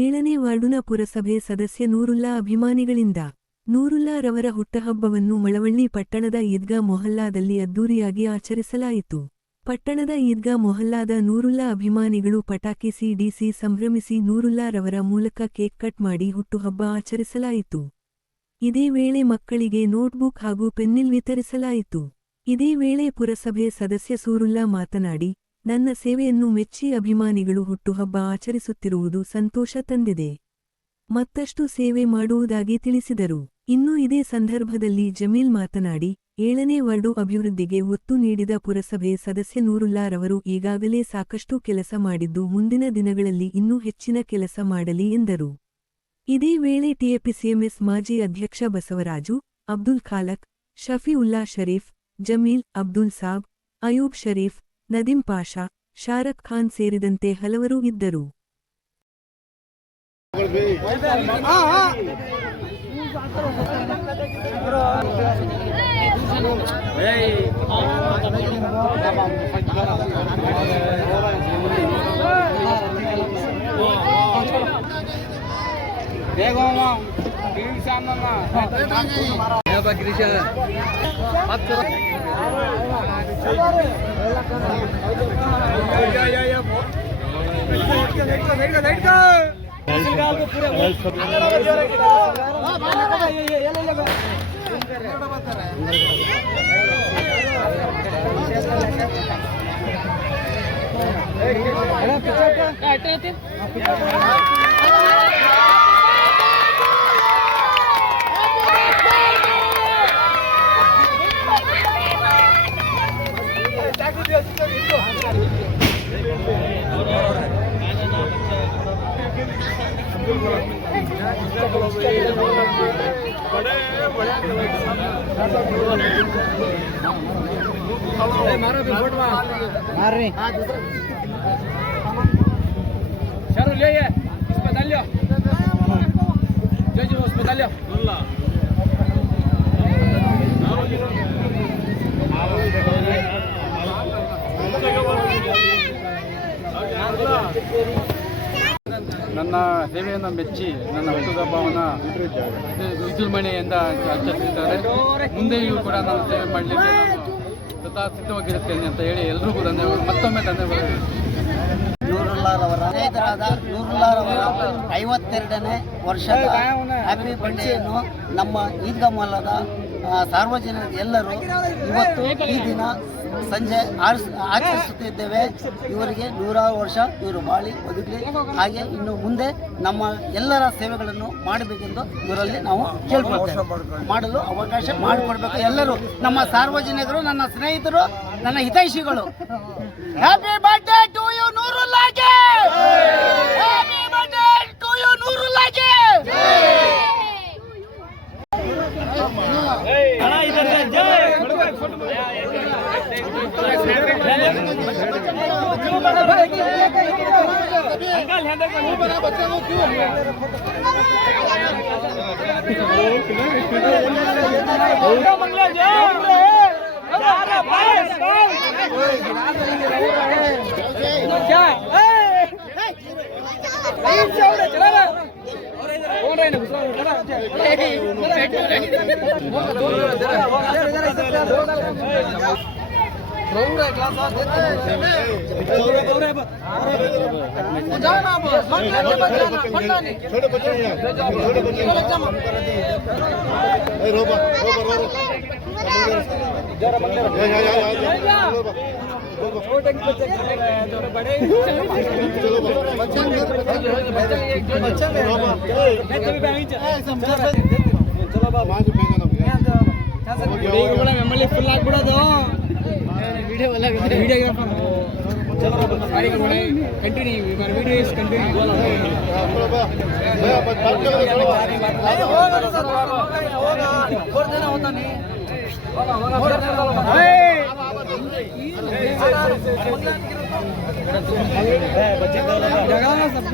7ನೇ ವಾರ್ಡುನ ಪುರಸಭೆ ಸದಸ್ಯ ನೂರುಲ್ಲಾ ಅಭಿಮಾನಿಗಳಿಂದ ನೂರುಲ್ಲಾ ರವರ ಹುಟ್ಟಹಬ್ಬವನ್ನು ಮಳವಳ್ಳಿ ಪಟ್ಟಣದ ಈದ್ಗಾ ಮೊಹಲ್ಲಾದಲ್ಲಿ ಅದ್ದೂರಿಯಾಗಿ ಆಚರಿಸಲಾಯಿತು. ಪಟ್ಟಣದ ಈದ್ಗಾ ಮೊಹಲ್ಲಾದ ನೂರುಲ್ಲಾ ಅಭಿಮಾನಿಗಳು ಪಟಾಕಿ ಸಿಡಿಸಿ ಸಂಭ್ರಮಿಸಿ ನೂರುಲ್ಲಾ ರವರ ಮೂಲಕ ಕೇಕ್ ಕಟ್ ಮಾಡಿ ಹುಟ್ಟುಹಬ್ಬ ಆಚರಿಸಲಾಯಿತು. ಇದೇ ವೇಳೆ ಮಕ್ಕಳಿಗೆ ನೋಟ್ಬುಕ್ ಹಾಗೂ ಪೆನ್ಸಿಲ್ ವಿತರಿಸಲಾಯಿತು. ಇದೇ ವೇಳೆ ಪುರಸಭೆ ಸದಸ್ಯ ಸೂರುಲ್ಲಾ ಮಾತನಾಡಿ, ನನ್ನ ಸೇವೆಯನ್ನು ಮೆಚ್ಚಿ ಅಭಿಮಾನಿಗಳು ಹುಟ್ಟುಹಬ್ಬ ಆಚರಿಸುತ್ತಿರುವುದು ಸಂತೋಷ ತಂದಿದೆ. ಮತ್ತಷ್ಟು ಸೇವೆ ಮಾಡುವುದಾಗಿ ತಿಳಿಸಿದರು. ಇನ್ನು ಇದೇ ಸಂದರ್ಭದಲ್ಲಿ ಜಮೀಲ್ ಮಾತನಾಡಿ, 7ನೇ ವಾರ್ಡು ಅಭಿವೃದ್ಧಿಗೆ ಒತ್ತು ನೀಡಿದ ಪುರಸಭೆ ಸದಸ್ಯ ನೂರುಲ್ಲಾ ರವರು ಈಗಾಗಲೇ ಸಾಕಷ್ಟು ಕೆಲಸ ಮಾಡಿದ್ದು ಮುಂದಿನ ದಿನಗಳಲ್ಲಿ ಇನ್ನೂ ಹೆಚ್ಚಿನ ಕೆಲಸ ಮಾಡಲಿ ಎಂದರು. ಇದೇ ವೇಳೆ ಟಿಎಪಿಸಿಎಂಎಸ್ ಮಾಜಿ ಅಧ್ಯಕ್ಷ ಬಸವರಾಜು, ಅಬ್ದುಲ್ ಖಾಲಕ್, ಶಫೀಉಲ್ಲಾ ಶರೀಫ್, ಜಮೀಲ್, ಅಬ್ದುಲ್ ಸಾಬ್, ಅಯೂಬ್ ಶರೀಫ್, ನದೀಂ ಪಾಷಾ, ಶಾರಕ್ ಖಾನ್ ಸೇರಿದಂತೆ ಹಲವರು ಇದ್ದರು. ನನ್ನ ಸೇವೆಯನ್ನು ಮೆಚ್ಚಿ ನನ್ನ ಹುಟ್ಟುಹಬ್ಬವನ್ನು ವಿಜೃಂಭಣೆಯಿಂದ ಆಚರಿಸಿದ್ದಾರೆ. ಮುಂದೆಯೂ ಕೂಡ ನಾನು ಸೇವೆ ಮಾಡಲಿಕ್ಕೆ ಸದಾ ಸಿದ್ಧವಾಗಿರುತ್ತೇನೆ ಅಂತ ಹೇಳಿ ಎಲ್ರಿಗೂ ಧನ್ಯವಾದ, ಮತ್ತೊಮ್ಮೆ ಧನ್ಯವಾದ. ನೂರುಲ್ಲಾರವರ ಸ್ನೇಹಿತರಾದ ನೂರುಲ್ಲಾರವರ 52ನೇ ವರ್ಷದ ಹ್ಯಾಪಿ ಬರ್ತ್ಡೇಯನ್ನು ನಮ್ಮ ಈದ್ಗಾ ಮೊಹಲ್ಲಾದ ಸಾರ್ವಜನಿಕರು ಎಲ್ಲರೂ ಇವತ್ತು ಈ ದಿನ ಸಂಜೆ ಆಚರಿಸುತ್ತಿದ್ದೇವೆ. ಇವರಿಗೆ 100 ವರ್ಷ ಇವರು ಬಾಳಿ ಬದುಕಲಿ, ಹಾಗೆ ಇನ್ನು ಮುಂದೆ ನಮ್ಮ ಎಲ್ಲರ ಸೇವೆಗಳನ್ನು ಮಾಡಬೇಕೆಂದು ಇವರಲ್ಲಿ ನಾವು ಕೇಳ್ಕೊಳ್ತೇವೆ. ಮಾಡಲು ಅವಕಾಶ ಮಾಡಿಕೊಡ್ಬೇಕು ಎಲ್ಲರೂ, ನಮ್ಮ ಸಾರ್ವಜನಿಕರು, ನನ್ನ ಸ್ನೇಹಿತರು, ನನ್ನ ಹಿತೈಷಿಗಳು. ಹ್ಯಾಪಿ ಬರ್ತ್ಡೇ ಟು ಯು ನೂರುಲ್ಲಾಗೆ, ಹ್ಯಾಪಿ ಬರ್ತ್ಡೇ ಟು ಯು ನೂರುಲ್ಲಾಗೆ. ಫುಲ್ ಆಗ್ಬಿಡೋದು videographer. Continue video is continue. जगह सब